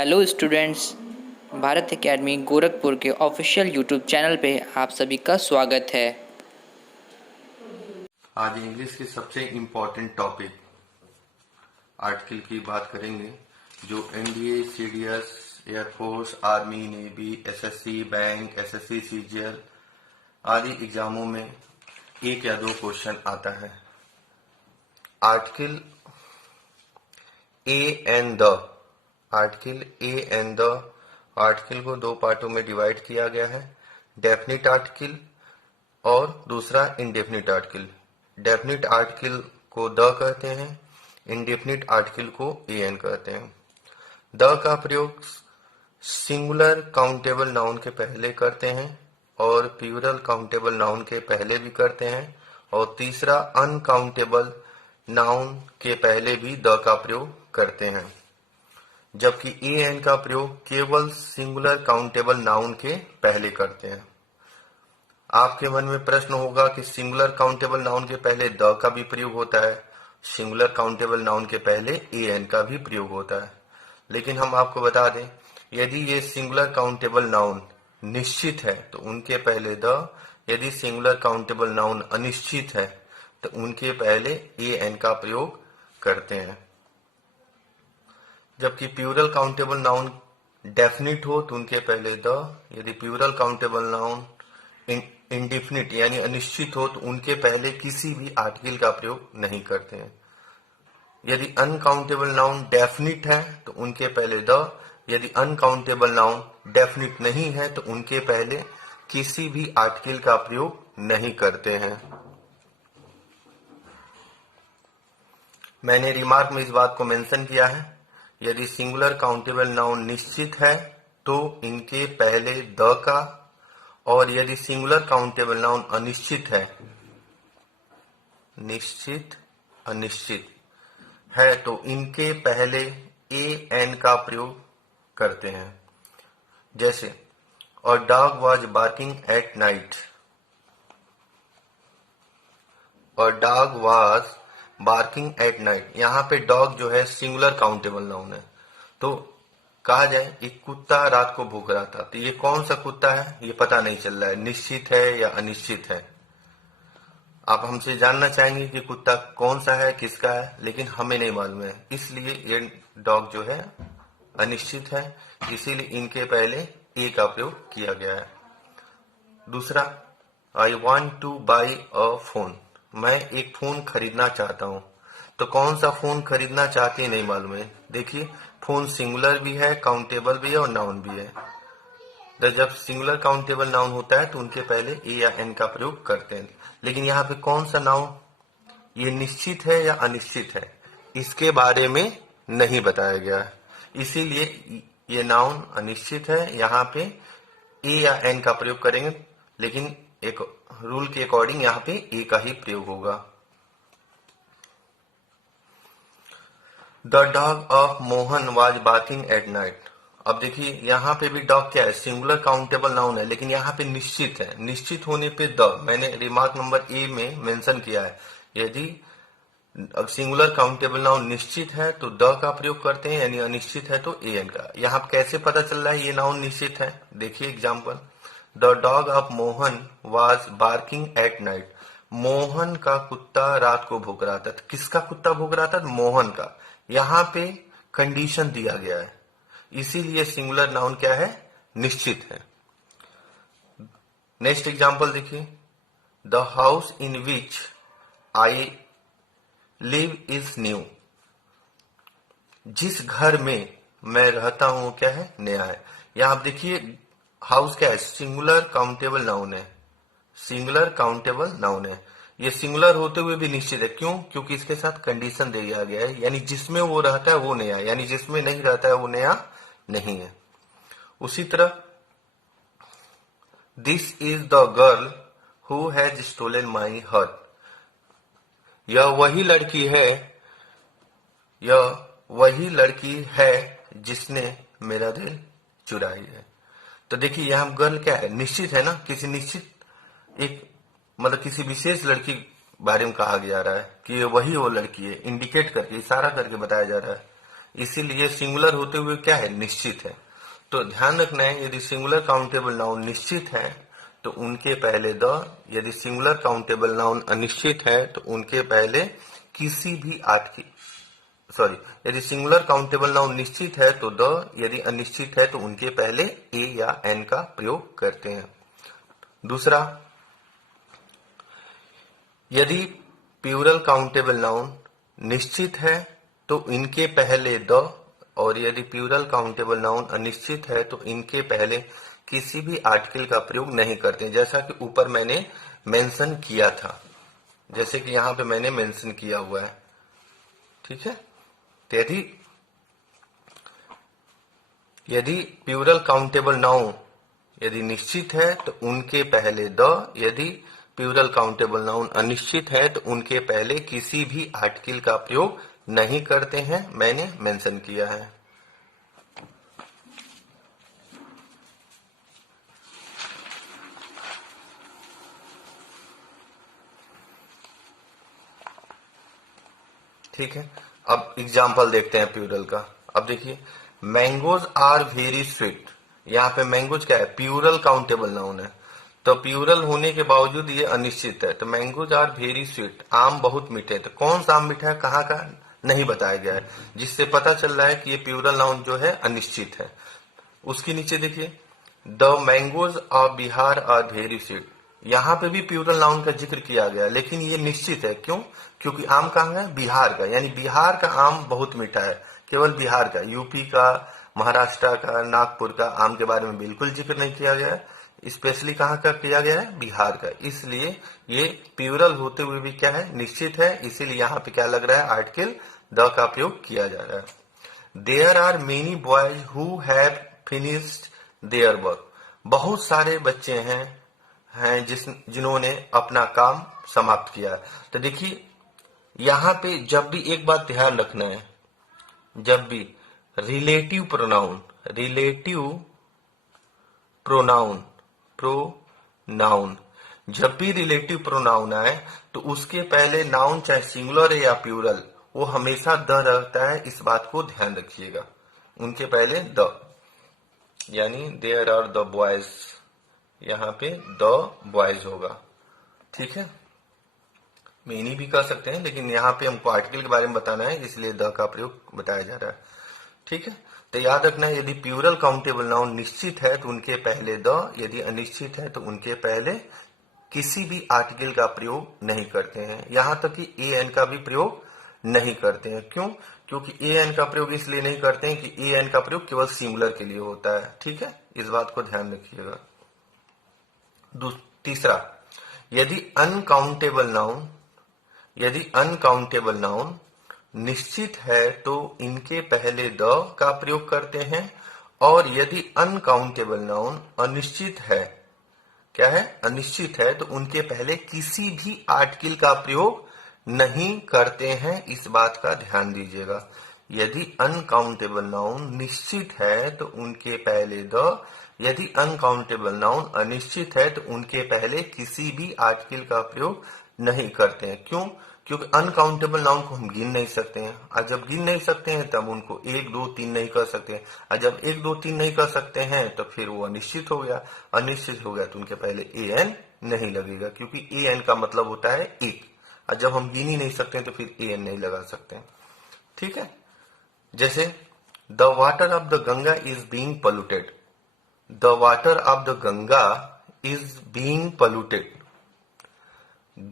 Hello students, Bharat academy Gorakhpur के official YouTube channel पे आप सभी का स्वागत है। आज इंग्लिश की सबसे इम्पोर्टेंट टॉपिक आर्टिकल की बात करेंगे जो NDA, CDS, air force, army, navy, SSC, bank, SSC, CGL आदि एग्जामों में एक या दो क्वेश्चन आता है। Article A and the article A and the article को दो पार्टों में डिवाइड किया गया है, डेफिनिट आर्टिकल और दूसरा इंडेफिनिट आर्टिकल। डेफिनिट आर्टिकल को द कहते हैं, इंडेफिनिट आर्टिकल को एन कहते हैं। द का प्रयोग सिंगुलर काउंटेबल नाउन के पहले करते हैं और प्लूरल काउंटेबल नाउन के पहले भी करते हैं, और तीसरा अनकाउंटेबल नाउन के पहले भी द का प्रयोग करते हैं, जबकि ए एन का प्रयोग केवल सिंगुलर काउंटेबल नाउन के पहले करते हैं। आपके मन में प्रश्न होगा कि सिंगुलर काउंटेबल नाउन के पहले द का भी प्रयोग होता है, सिंगुलर काउंटेबल नाउन के पहले ए एन का भी प्रयोग होता है। लेकिन हम आपको बता दें, यदि ये सिंगुलर काउंटेबल नाउन निश्चित है तो उनके पहले द, यदि सिंगुलर काउंटेबल नाउन अनिश्चित है तो उनके पहले ए एन का प्रयोग करते हैं। जबकि प्लूरल काउंटेबल नाउन डेफिनिट हो तो उनके पहले द, यदि प्लूरल काउंटेबल नाउन इंडेफिनिट यानी अनिश्चित हो तो उनके पहले किसी भी आर्टिकल का प्रयोग नहीं करते हैं। यदि अनकाउंटेबल नाउन डेफिनिट है तो उनके पहले द, यदि अनकाउंटेबल नाउन डेफिनिट नहीं है तो उनके पहले किसी भी आर्टिकल का प्रयोग नहीं करते हैं। मैंने रिमार्क में इस बात को मेंशन किया है, यदि सिंगुलर काउंटेबल नाउन निश्चित है तो इनके पहले द का, और यदि सिंगुलर काउंटेबल नाउन अनिश्चित है, निश्चित अनिश्चित है तो इनके पहले ए एन का प्रयोग करते हैं। जैसे और dog was barking at night, और dog was barking at night, यहाँ पे डॉग जो है सिंगुलर काउंटेबल नाउन है, तो कहा जाए एक कुत्ता रात को भूख रहा था, तो ये कौन सा कुत्ता है ये पता नहीं चल रहा है, निश्चित है या अनिश्चित है। आप हमसे जानना चाहेंगे कि कुत्ता कौन सा है, किसका है, लेकिन हमें नहीं मालूम है, इसलिए ये डॉग जो है अनिश्चित है, इसीलिए इनके पहले ए का प्रयोग किया गया है। दूसरा, I want two by a phone, मैं एक फोन खरीदना चाहता हूं, तो कौन सा फोन खरीदना चाहते हैं नहीं मालूम है। देखिए फोन सिंगुलर भी है, काउंटेबल भी है और नाउन भी है, तो जब सिंगुलर काउंटेबल नाउन होता है तो उनके पहले ए या एन का प्रयोग करते हैं। लेकिन यहाँ पे कौन सा नाउन ये निश्चित है या अनिश्चित है इसके बारे में नहीं बताया गया है, इसीलिए ये नाउन अनिश्चित है, यहाँ पे ए या एन का प्रयोग करेंगे, लेकिन एक रूल के अकॉर्डिंग यहाँ पे ए का ही प्रयोग होगा। The dog of Mohan was barking at night, अब देखिए यहाँ पे भी डॉग क्या है, सिंगुलर काउंटेबल नाउन है, लेकिन यहाँ पे निश्चित है, निश्चित होने पे द, मैंने रिमार्क नंबर ए में मेंशन किया है, यदि अब सिंगुलर काउंटेबल नाउन निश्चित है तो द का प्रयोग करते हैं, यानी अनिश्चित है तो ए एन का। यहाँ कैसे पता चल रहा है ये नाउन निश्चित है, देखिए example, the dog of Mohan was barking at night, Mohan का कुत्ता रात को भूख रहा था, तो किसका कुत्ता भूख रहा था, मोहन का, यहाँ पे कंडीशन दिया गया है, इसीलिए सिंगुलर नाउन क्या है, निश्चित है। नेक्स्ट एग्जांपल देखिए, the house in which I live is new, जिस घर में मैं रहता हूं क्या है, नया है। यहां आप देखिए हाउस क्या है, सिंगुलर काउंटेबल नाउन है, सिंगुलर काउंटेबल नाउन है, ये सिंगुलर होते हुए भी निश्चित है, क्यों, क्योंकि इसके साथ कंडीशन दिया गया है, यानी जिसमें वो रहता है वो नया, यानी जिसमें नहीं रहता है वो नया नहीं है। उसी तरह this is the girl who has stolen my heart, यह वही लड़की है, यह वही लड़की है जिसने मेरा दिल चुराई है। तो देखिए यहाँ गर्ल क्या है, निश्चित है ना, किसी निश्चित एक मतलब किसी विशेष लड़की बारे में कहा जा रहा है कि ये वही वो लड़की है, इंडिकेट करके इशारा करके बताया जा रहा है, इसीलिए सिंगुलर होते हुए क्या है, निश्चित है। तो ध्यान रखना है, यदि सिंगुलर काउंटेबल नाउन निश्चित है तो उनके पहले द, यदि सिंगुलर काउंटेबल नाउन अनिश्चित है तो उनके पहले किसी भी यदि सिंगुलर काउंटेबल नाउन निश्चित है तो द, यदि अनिश्चित है तो उनके पहले ए या एन का प्रयोग करते हैं। दूसरा, यदि प्लूरल काउंटेबल नाउन निश्चित है तो इनके पहले द, और यदि प्लूरल काउंटेबल नाउन अनिश्चित है तो इनके पहले किसी भी आर्टिकल का प्रयोग नहीं करते, जैसा कि ऊपर मैंने मेंशन किया था, जैसे कि यहां पे मैंने मेंशन किया हुआ है। ठीक है, तो यदि प्लूरल काउंटेबल नाउन यदि निश्चित है तो उनके पहले द, यदि प्लूरल काउंटेबल नाउन अनिश्चित है तो उनके पहले किसी भी आर्टिकल का प्रयोग नहीं करते हैं, मैंने मेंशन किया है। ठीक है, अब एग्जाम्पल देखते हैं प्लूरल का। अब देखिए, मैंगोज आर वेरी स्वीट, यहाँ पे मैंगोज क्या है, प्लूरल काउंटेबल नाउन है, तो प्लूरल होने के बावजूद ये अनिश्चित है। तो मैंगोज आर वेरी स्वीट, आम बहुत मीठे। तो कौन सा आम मीठा है, कहाँ का, नहीं बताया गया है, जिससे पता चल रहा है कि ये प्लूरल नाउन जो है अनिश्चित है। उसके नीचे देखिए, the mangoes of Bihar are very sweet, यहाँ पे भी प्लूरल नाउन का जिक्र किया गया, लेकिन ये निश्चित है। क्यों? क्योंकि आम कहाँ है, बिहार का, यानी बिहार का आम बहुत मीठा है, केवल बिहार का, यूपी का, महाराष्ट्र का, नागपुर का आम के बारे में बिल्कुल जिक्र नहीं किया गया है। स्पेशली कहाँ का किया गया है, बिहार का, इसलिए ये प्लूरल होते हुए भी क्या है, निश्चित है। इसीलिए यहाँ पे क्या लग रहा है, आर्टिकल द का प्रयोग किया जा रहा है। There are many boys who have finished their work, बहुत सारे बच्चे हैं जिन्होंने अपना काम समाप्त किया। तो देखिए, यहाँ पे जब भी एक बात ध्यान रखना है, जब भी रिलेटिव प्रोनाउन जब भी रिलेटिव प्रोनाउन आए तो उसके पहले नाउन चाहे सिंगुलर है या प्लूरल, वो हमेशा द रहता है, इस बात को ध्यान रखिएगा। उनके पहले द, यानी देयर आर द बॉयज, यहाँ पे द बॉयज होगा। ठीक है, मेनी भी कर सकते हैं, लेकिन यहाँ पे हमको आर्टिकल के बारे में बताना है, इसलिए द का प्रयोग बताया जा रहा है। ठीक है, तो याद रखना है, यदि प्लूरल काउंटेबल नाउन निश्चित है तो उनके पहले द, यदि अनिश्चित है तो उनके पहले किसी भी आर्टिकल का प्रयोग नहीं करते हैं, यहां तक कि ए एन का भी प्रयोग नहीं करते हैं। क्यों? क्योंकि ए एन का प्रयोग इसलिए नहीं करते हैं कि ए एन का प्रयोग केवल सिंगुलर के लिए होता है। ठीक है, इस बात को ध्यान रखिएगा। तीसरा, यदि अनकाउंटेबल नाउन निश्चित है तो इनके पहले द का प्रयोग करते हैं, और यदि अनकाउंटेबल नाउन अनिश्चित है, क्या है, अनिश्चित है, तो उनके पहले किसी भी आर्टिकल का प्रयोग नहीं करते हैं, इस बात का ध्यान दीजिएगा। यदि अनकाउंटेबल नाउन निश्चित है तो उनके पहले द, यदि अनकाउंटेबल नाउन अनिश्चित है तो उनके पहले किसी भी आर्टिकल का प्रयोग नहीं करते हैं। क्यों? क्योंकि अनकाउंटेबल नाउन को हम गिन नहीं सकते हैं, और जब गिन नहीं सकते हैं तब उनको 1 2 3 नहीं कर सकते हैं, और जब 1 2 3 नहीं कर सकते हैं तो फिर वो अनिश्चित हो गया। अनिश्चित हो गया तो उनके पहले ए एन नहीं लगेगा, क्योंकि ए एन का मतलब होता है 1, और जब हम गिन ही नहीं सकते हैं तो फिर ए एन नहीं लगा सकते हैं। ठीक है, जैसे the water of the Ganga is being polluted, the water of the Ganga is being polluted,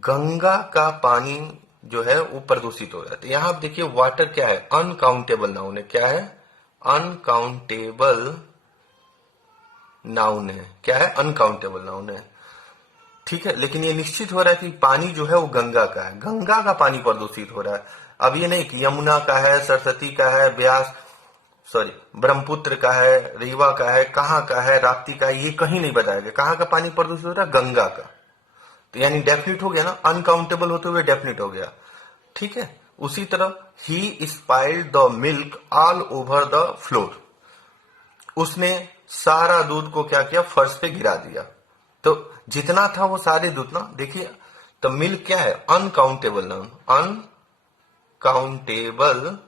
Ganga का पानी जो है वो प्रदूषित हो रहा है। तो यहां आप देखिए, वाटर क्या है, अनकाउंटेबल नाउन है। क्या है, अनकाउंटेबल नाउन है। क्या है, अनकाउंटेबल नाउन है। ठीक है, लेकिन ये निश्चित हो रहा है कि पानी जो है वो गंगा का है, गंगा का पानी प्रदूषित हो रहा है। अब ये नहीं कि यमुना का है, सरस्वती का है, ब्रह्मपुत्र का है, रीवा का है, कहाँ का है, राप्ती का है, ये कहीं नहीं बताया गया। कहाँ का पानी प्रदूषित हो रहा है, गंगा का। तो यानी डेफिनेट हो गया ना, अनकाउंटेबल होते हुए डेफिनेट हो गया। ठीक है, उसी तरह ही spoiled the milk all over the floor, उसने सारा दूध को क्या किया, फर्श पे गिरा दिया। तो जितना था वो सारे दूध ना, देखिए, तो मिल्क क्या है, अनकाउंटेबल नाउन, अनकाउंटेबल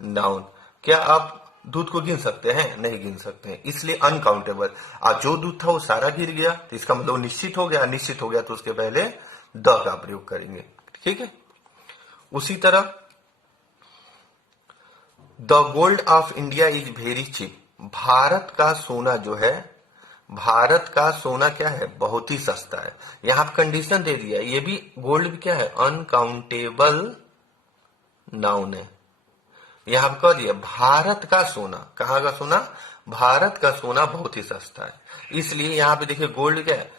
नाउन। क्या आप दूध को गिन सकते हैं? नहीं गिन सकते हैं, इसलिए अनकाउंटेबल। आज जो दूध था वो सारा गिर गया, तो इसका मतलब निश्चित हो गया। निश्चित हो गया तो उसके पहले द का प्रयोग करेंगे। ठीक है। उसी तरह the gold of India is very cheap. Bharat का सोना जो है, भारत का सोना क्या है? बहुत ही सस्ता है। यहां पर कंडीशन दे दिया, ये भी गोल्ड भी क्या है? अनकाउंटेबल नाउन है। यहां पर कह दिया भारत का सोना। कहां का सोना? भारत का सोना बहुत ही सस्ता है। इसलिए यहां पे देखिए गोल्ड क्या है?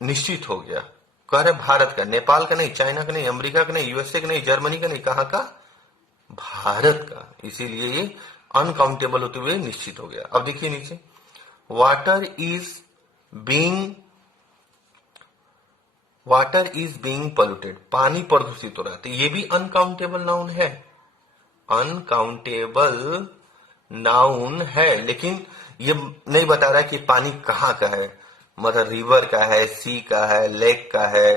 निश्चित हो गया। कह रहे भारत का, नेपाल का नहीं, चाइना का नहीं, अमेरिका का नहीं, यूएसए का नहीं, जर्मनी का नहीं, कहां का? भारत का। इसीलिए ये अनकाउंटेबल होते हुए निश्चित हो गया। अब देखिए नीचे, being water is being polluted. पानी प्रदूषित हो रहा है, तो ये भी अनकाउंटेबल नाउन है। अनकाउंटेबल नाउन है, लेकिन ये नहीं बता रहा है कि पानी कहाँ का है, मतलब रिवर का है, सी का है, लेक का है।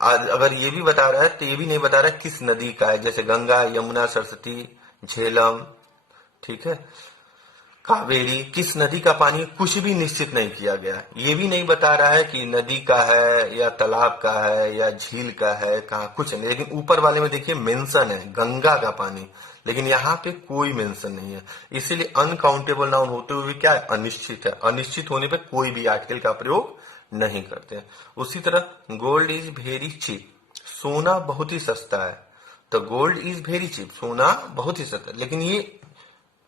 अगर ये भी बता रहा है तो ये भी नहीं बता रहा है किस नदी का है, जैसे गंगा, यमुना, सरस्वती, झेलम, ठीक है, कावेरी, किस नदी का पानी, कुछ भी निश्चित नहीं किया गया। ये भी नहीं बता रहा है कि नदी का है या तालाब का है या झील का है, कहाँ, कुछ नहीं। लेकिन ऊपर वाले में देखिए मेंशन है गंगा का पानी, लेकिन यहाँ पे कोई मेंशन नहीं है। इसीलिए अनकाउंटेबल नाउन होते हुए क्या है? अनिश्चित है। अनिश्चित होने पे कोई भी आर्टिकल का प्रयोग नहीं करते हैं। उसी तरह गोल्ड इज वेरी चीप। सोना बहुत ही सस्ता है, तो गोल्ड इज वेरी चीप, सोना बहुत ही सस्ता है। लेकिन ये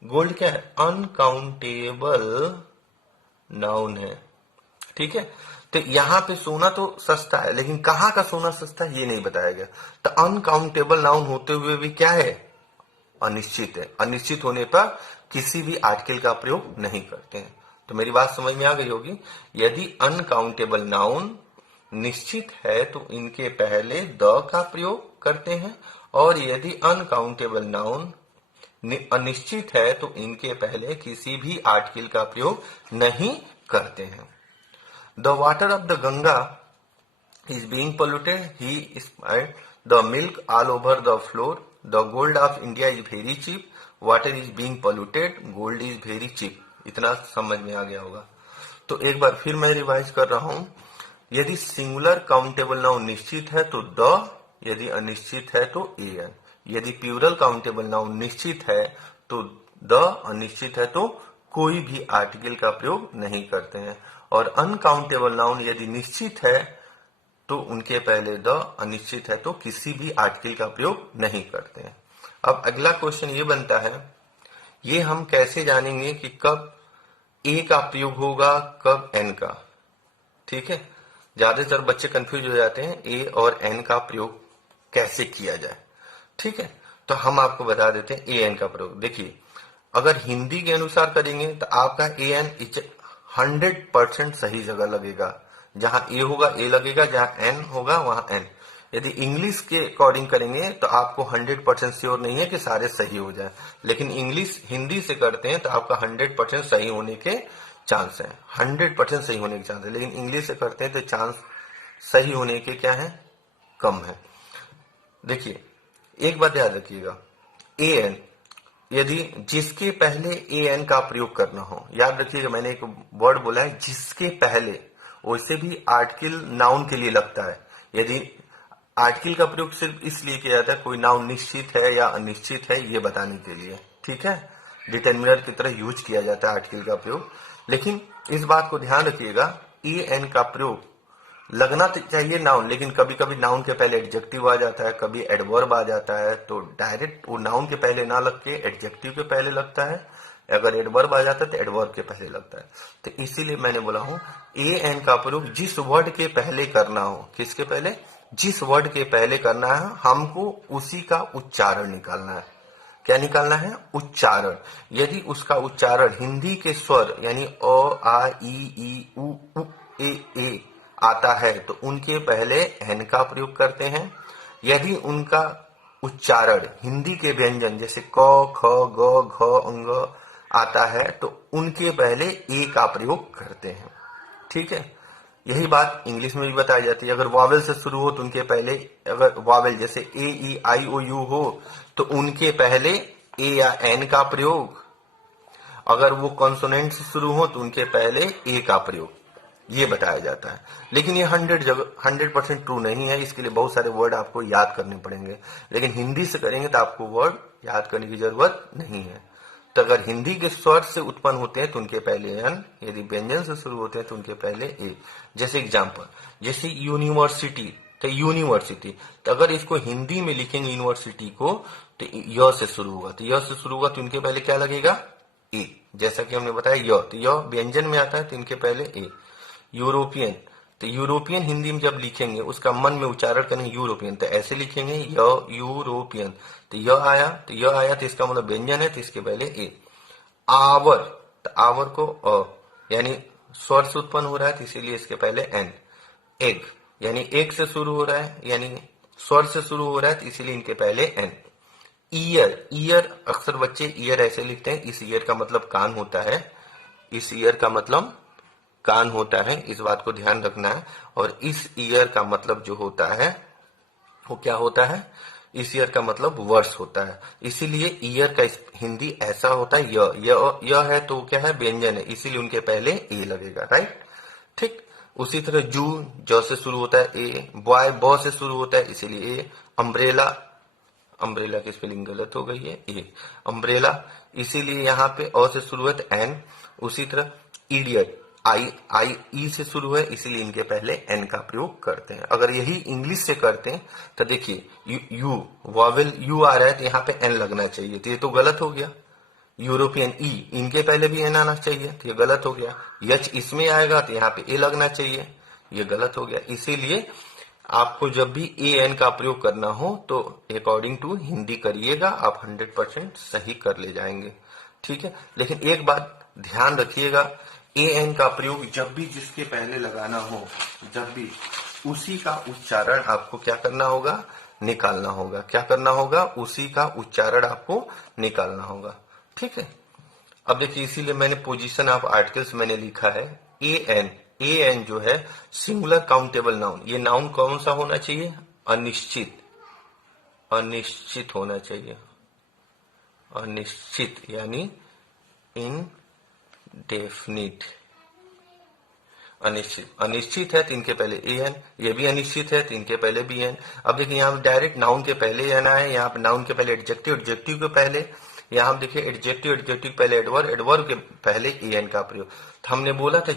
गोल्ड क्या है? अनकाउंटेबल नाउन है। ठीक है। तो यहां पे सोना तो सस्ता है, लेकिन कहां का सोना सस्ता है ये नहीं बताया गया। तो अनकाउंटेबल नाउन होते हुए भी क्या है? अनिश्चित है। अनिश्चित होने पर किसी भी आर्टिकल का प्रयोग नहीं करते हैं। तो मेरी बात समझ में आ गई होगी। यदि अनकाउंटेबल नाउन निश्चित है तो इनके पहले द का प्रयोग करते हैं, और यदि अनकाउंटेबल नाउन अनिश्चित है तो इनके पहले किसी भी आर्टिकल का प्रयोग नहीं करते हैं। The water of the Ganga is being polluted, he spied the milk all over the floor, the gold of India is very cheap, water is being polluted, gold is very cheap। इतना समझ में आ गया होगा। तो एक बार फिर मैं रिवाइज कर रहा हूं। यदि सिंगुलर काउंटेबल नाउन निश्चित है तो द, यदि अनिश्चित है तो एन। यदि प्लूरल काउंटेबल नाउन निश्चित है तो द, अनिश्चित है तो कोई भी आर्टिकल का प्रयोग नहीं करते हैं। और अनकाउंटेबल नाउन यदि निश्चित है तो उनके पहले द, अनिश्चित है तो किसी भी आर्टिकल का प्रयोग नहीं करते हैं। अब अगला क्वेश्चन ये बनता है, ये हम कैसे जानेंगे कि कब ए का प्रयोग होगा, कब एन का? ठीक है। ज्यादातर बच्चे कंफ्यूज हो जाते हैं ए और एन का प्रयोग कैसे किया जाए। ठीक है, तो हम आपको बता देते हैं ए एन का प्रयोग। देखिए, अगर हिंदी के अनुसार करेंगे तो आपका ए एन 100% सही जगह लगेगा। जहां ए होगा ए लगेगा, जहां एन होगा वहां एन। यदि इंग्लिश के अकॉर्डिंग करेंगे तो आपको 100% श्योर नहीं है कि सारे सही हो जाए, लेकिन इंग्लिश हिंदी से करते हैं तो आपका 100% सही होने के चांस है। 100% सही होने के चांस है, लेकिन इंग्लिश से करते हैं तो चांस सही होने के क्या है? कम है। देखिए, एक बात याद रखिएगा, ए एन यदि जिसके पहले ए एन का प्रयोग करना हो, याद रखिएगा मैंने एक वर्ड बोला है जिसके पहले, वैसे भी आर्टिकल नाउन के लिए लगता है। यदि आर्टिकल का प्रयोग सिर्फ इसलिए किया जाता है कोई नाउन निश्चित है या अनिश्चित है ये बताने के लिए, ठीक है, डिटरमिनर की तरह यूज किया जाता है आर्टिकल का प्रयोग। लेकिन इस बात को ध्यान रखिएगा, ए एन का प्रयोग लगना तो चाहिए नाउन, लेकिन कभी कभी नाउन के पहले एडजेक्टिव आ जाता है, कभी एडवर्ब आ जाता है, तो डायरेक्ट वो नाउन के पहले ना लग के एडजेक्टिव के पहले लगता है। अगर एडवर्ब आ जाता है तो एडवर्ब के पहले लगता है। तो इसीलिए मैंने बोला हूं ए एन का प्रयोग जिस वर्ड के पहले करना हो, किसके पहले? जिस वर्ड के पहले करना है, हमको उसी का उच्चारण निकालना है। क्या निकालना है? उच्चारण। यदि उसका उच्चारण हिंदी के स्वर यानी अ, आ, ई, उ, ए आता है तो उनके पहले एन का प्रयोग करते हैं। यदि उनका उच्चारण हिंदी के व्यंजन जैसे क, ख, ग, घ, अंग आता है तो उनके पहले ए का प्रयोग करते हैं। ठीक है, यही बात इंग्लिश में भी बताई जाती है। अगर वावेल से शुरू हो तो उनके पहले, अगर वावेल जैसे ए, ई, आई, ओ, यू हो तो उनके पहले ए या एन का प्रयोग, अगर वो कॉन्सोनेंट से शुरू हो तो उनके पहले ए का प्रयोग, ये बताया जाता है। लेकिन ये 100% ट्रू नहीं है, इसके लिए बहुत सारे वर्ड आपको याद करने पड़ेंगे। लेकिन हिंदी से करेंगे तो आपको वर्ड याद करने की जरूरत नहीं है। तो अगर हिंदी के स्वर से उत्पन्न होते हैं तो उनके पहले एन, यदि व्यंजन से शुरू होते हैं तो उनके पहले ए। जैसे एग्जाम्पल, जैसे यूनिवर्सिटी, तो यूनिवर्सिटी, तो अगर इसको हिंदी में लिखेंगे यूनिवर्सिटी को तो य से शुरू होगा, तो य से शुरू होगा तो इनके पहले क्या लगेगा, ए। जैसा कि हमने बताया य, तो य व्यंजन में आता है तो इनके पहले ए। यूरोपियन, तो यूरोपियन हिंदी में जब लिखेंगे उसका मन में उच्चारण करेंगे यूरोपियन, तो ऐसे लिखेंगे यूरोपियन, तो य आया तो इसका मतलब व्यंजन है तो इसके पहले ए। आवर, तो आवर को यानी स्वर से उत्पन्न हो रहा है तो इसीलिए इसके पहले एन। एग, यानी एक से शुरू हो रहा है, यानी स्वर से शुरू हो रहा है तो इसीलिए इनके पहले एन। ईयर, ईयर अक्सर बच्चे ईयर ऐसे लिखते हैं, इस ईयर का मतलब कान होता है, इस ईयर का मतलब कान होता है, इस बात को ध्यान रखना है। और इस ईयर का मतलब जो होता है वो क्या होता है, इस ईयर का मतलब वर्ष होता है, इसीलिए ईयर का हिंदी ऐसा होता है य है तो क्या है, व्यंजन है, इसीलिए उनके पहले ए लगेगा, राइट। ठीक, उसी तरह जू, ज से शुरू होता है ए। बॉय, ब से शुरू होता है इसीलिए ए। अम्ब्रेला, अम्ब्रेला की स्पेलिंग गलत हो गई है, ए अम्ब्रेला, इसीलिए यहाँ पे अ से शुरू है तो एन। उसी तरह इडियट, आई ई से शुरू है इसीलिए इनके पहले एन का प्रयोग करते हैं। अगर यही इंग्लिश से करते हैं तो देखिए यू वॉवेल यू आ रहा है तो यहाँ पे एन लगना चाहिए, तो ये तो गलत हो गया। यूरोपियन ई, इनके पहले भी एन आना चाहिए तो ये गलत हो गया। यच इसमें आएगा तो यहाँ पे ए लगना चाहिए, ये गलत हो गया। इसीलिए आपको जब भी ए एन का प्रयोग करना हो तो अकॉर्डिंग टू हिंदी करिएगा, आप 100% सही कर ले जाएंगे, ठीक है। लेकिन एक बात ध्यान रखिएगा, ए एन का प्रयोग जब भी जिसके पहले लगाना हो, जब भी उसी का उच्चारण आपको क्या करना होगा, निकालना होगा। क्या करना होगा, उसी का उच्चारण आपको निकालना होगा, ठीक है। अब देखिए, इसीलिए मैंने पोजीशन ऑफ आर्टिकल्स मैंने लिखा है ए एन। ए एन जो है सिंगुलर काउंटेबल नाउन, ये नाउन कौन सा होना चाहिए, अनिश्चित, अनिश्चित होना चाहिए, अनिश्चित यानी इनडेफिनिट। अनिश्चित, अनिश्चित है तो इनके पहले ए एन, ये भी अनिश्चित है तो इनके पहले भी एन। अब देखिए यहाँ डायरेक्ट नाउन के पहले एन आया, यहाँ पे नाउन के पहले एडजेक्टिव, एडजेक्टिव के पहले, यहाँ देखिए एडजेक्टिव, एडजेक्टिव पहले एडवर्ब, एडवर्ब के पहले ए एन का प्रयोग। तो हमने बोला था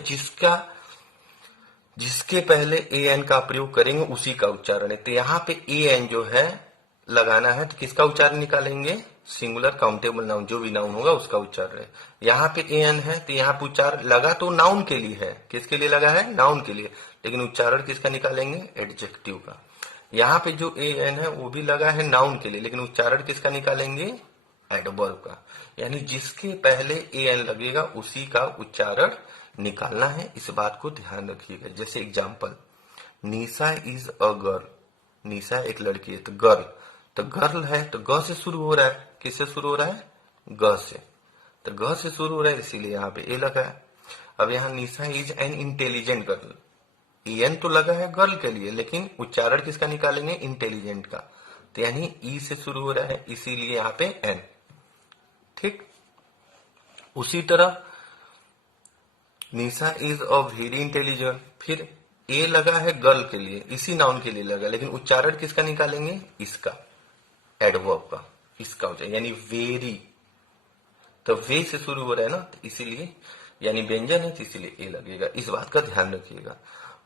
जिसके पहले ए एन का प्रयोग करेंगे उसी का उच्चारण है। तो यहाँ पे ए एन जो है लगाना है तो किसका उच्चारण निकालेंगे, सिंगुलर काउंटेबल नाउन, जो भी नाउन होगा उसका उच्चारण है। यहाँ पे ए एन है तो यहाँ पे उच्चारण लगा तो नाउन के लिए है, किसके लिए लगा है, नाउन के लिए, लेकिन उच्चारण किसका निकालेंगे, एडजेक्टिव का। यहाँ पे जो ए एन है वो भी लगा है नाउन के लिए, लेकिन उच्चारण किसका निकालेंगे, एडवर्ब का। यानी जिसके पहले ए एन लगेगा उसी का उच्चारण निकालना है, इस बात को ध्यान रखिएगा। जैसे example, Nisha is a girl, Nisha एक लड़की है, तो गर्ल, तो गर्ल है तो ग से शुरू हो रहा है, किससे शुरू हो रहा है, ग से, तो ग से शुरू हो रहा है इसीलिए यहाँ पे ए लगा है। अब यहाँ Nisha is an intelligent girl, an तो लगा है गर्ल के लिए, लेकिन उच्चारण किसका निकालेंगे, इंटेलिजेंट का, तो यानी ई से शुरू हो रहा है इसीलिए यहाँ पे एन, ठीक। उसी तरह निशा इज अ वेरी इंटेलिजेंट, फिर ए लगा है गर्ल के लिए, इसी नाउन के लिए लगा, लेकिन उच्चारण किसका निकालेंगे, इसका, एडवर्ब का, इसका हो जाए, यानी वेरी, तो वे से शुरू हो रहा है ना, तो इसीलिए यानी व्यंजन है तो इसीलिए ए लगेगा, इस बात का ध्यान रखिएगा।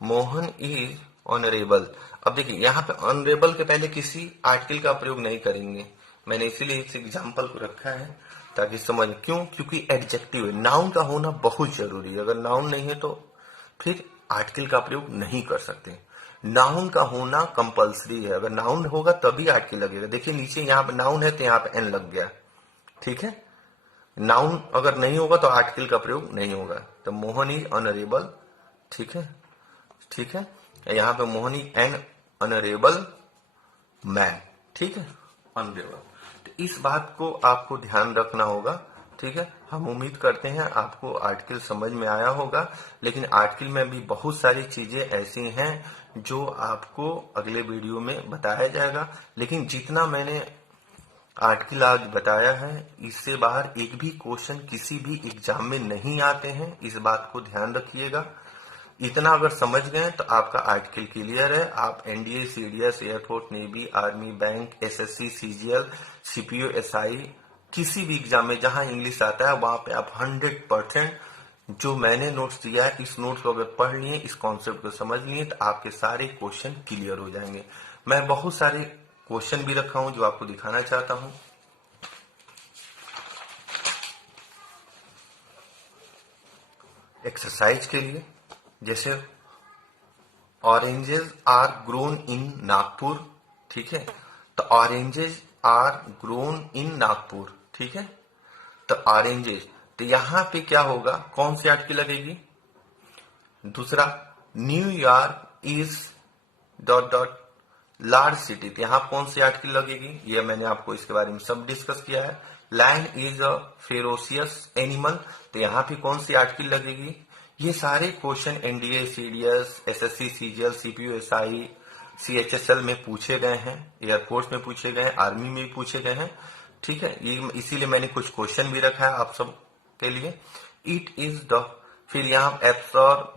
मोहन इज ऑनरेबल, अब देखिए यहाँ पे ऑनरेबल के पहले किसी आर्टिकल का प्रयोग नहीं करेंगे, मैंने इसीलिए इस एग्जाम्पल को रखा है ताकि समझ, क्यों, क्योंकि एडजेक्टिव है, नाउन का होना बहुत जरूरी है। अगर नाउन नहीं है तो फिर आर्टिकल का प्रयोग नहीं कर सकते, नाउन का होना कंपलसरी है, अगर नाउन होगा तभी आर्टिकल लगेगा। देखिए नीचे यहाँ पे नाउन है तो यहाँ पे एन लग गया, ठीक है। नाउन अगर नहीं होगा तो आर्टिकल का प्रयोग नहीं होगा, तो मोहन इज ऑनरेबल, ठीक है, ठीक है, यहाँ पे Mohan is an honourable man, ठीक है, ऑनरेबल। तो इस बात को आपको ध्यान रखना होगा, ठीक है। हम उम्मीद करते हैं आपको आर्टिकल समझ में आया होगा, लेकिन आर्टिकल में भी बहुत सारी चीजें ऐसी हैं जो आपको अगले वीडियो में बताया जाएगा। लेकिन जितना मैंने आर्टिकल आज बताया है, इससे बाहर एक भी क्वेश्चन किसी भी एग्जाम में नहीं आते हैं, इस बात को ध्यान रखिएगा। इतना अगर समझ गए तो आपका आर्टिकल क्लियर है। आप NDA, CDS, air force, navy, army, bank, SSC, CGL, CPO, SI, किसी भी एग्जाम में जहां इंग्लिश आता है वहां पे आप 100% जो मैंने नोट्स दिया है, इस नोट्स को अगर पढ़ लिए, इस कॉन्सेप्ट को समझ लिए, तो आपके सारे क्वेश्चन क्लियर हो जाएंगे। मैं बहुत सारे क्वेश्चन भी रखा हूं जो आपको दिखाना चाहता हूं। एक्सरसाइज के लिए, जैसे oranges are grown in Nagpur, ठीक है, तो oranges are grown in Nagpur, ठीक है, तो ऑरेंजेस, तो यहां पे क्या होगा, कौन सी आर्टिकल लगेगी। दूसरा, New York is dot dot large city, तो यहां कौन सी आर्टिकल लगेगी, ये मैंने आपको इसके बारे में सब डिस्कस किया है। Lion is a ferocious animal, तो यहां पे कौन सी आर्टिकल लगेगी। ये सारे question NDA, CDS, SSC, CGL, CPU, SI, CHSL में पूछे गए हैं, एयरफोर्स में पूछे गए हैं, आर्मी में भी पूछे गए हैं, ठीक है। ये इसीलिए मैंने कुछ क्वेश्चन भी रखा है आप सब के लिए। इट इज द, फिर यहाँ एब्सॉर्ब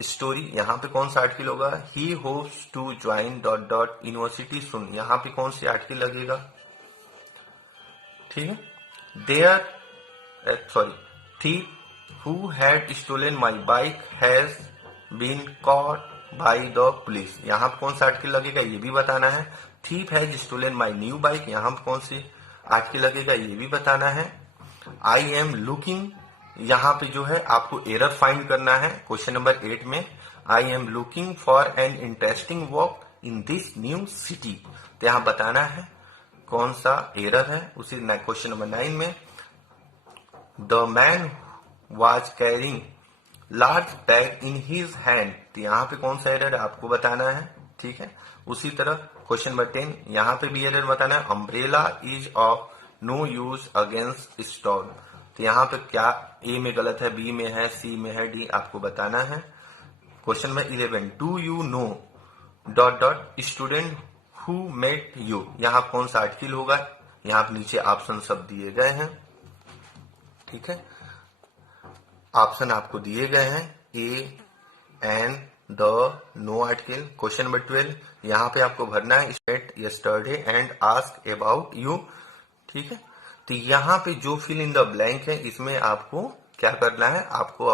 स्टोरी, यहाँ पे कौन सा आर्टिकल होगा। He hopes to join dot dot university सुन, यहाँ पे कौन सी आर्टिकल लगेगा, ठीक है। There, sorry, thief who had stolen my bike has been caught by the police, यहाँ पे कौन सा आर्टिकल लगेगा ये भी बताना है। Thief has stolen my new bike, यहाँ पे कौन सी आर्टिकल लगेगा ये भी बताना है। आई एम लुकिंग, यहाँ पे जो है आपको एरर फाइंड करना है क्वेश्चन नंबर 8 में। I am looking for an interesting walk in this new city, तो यहाँ बताना है कौन सा एरर है। उसी क्वेश्चन नंबर 9 में, the man was carrying large bag in his hand, तो यहाँ पे कौन सा एरर है आपको बताना है, ठीक है। उसी तरह क्वेश्चन नंबर 10, यहाँ पे भी एरर बताना है। Umbrella is of no use against storm, तो यहाँ पे क्या ए में गलत है, बी में है, सी में है, डी आपको बताना है। Question number 11, do you know dot dot student who met you, यहाँ कौन सा आर्टिकल होगा, यहाँ पे नीचे ऑप्शन सब दिए गए हैं, ठीक है। ऑप्शन आपको दिए गए हैं, a, an, the, no article. Question number 12, यहाँ पे आपको भरना है state yesterday and ask about you, ठीक है। तो यहाँ पे जो फिल इन द ब्लैंक है, इसमें आपको क्या करना है, आपको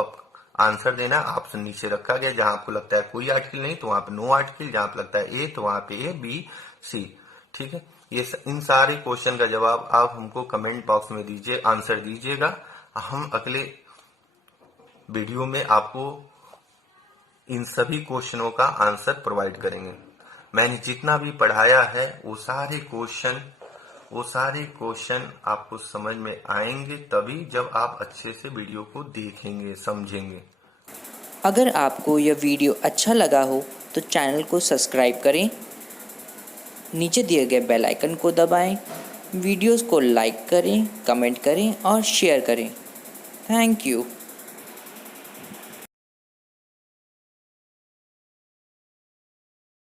आंसर देना है। ऑप्शन नीचे रखा गया, जहां आपको लगता है कोई आर्टिकल नहीं तो वहां पे नो आर्टिकल, जहां पे लगता है ए तो वहां पे ए, बी, सी, ठीक है। ये इन सारे क्वेश्चन का जवाब आप हमको कमेंट बॉक्स में दीजिए, आंसर दीजिएगा। हम अगले वीडियो में आपको इन सभी क्वेश्चनों का आंसर प्रोवाइड करेंगे। मैंने जितना भी पढ़ाया है वो सारे क्वेश्चन आपको समझ में आएंगे तभी जब आप अच्छे से वीडियो को देखेंगे, समझेंगे। अगर आपको यह वीडियो अच्छा लगा हो तो चैनल को सब्सक्राइब करें, नीचे दिए गए बेल आइकन को दबाएं, वीडियोस को लाइक करें, कमेंट करें और शेयर करें। Thank you.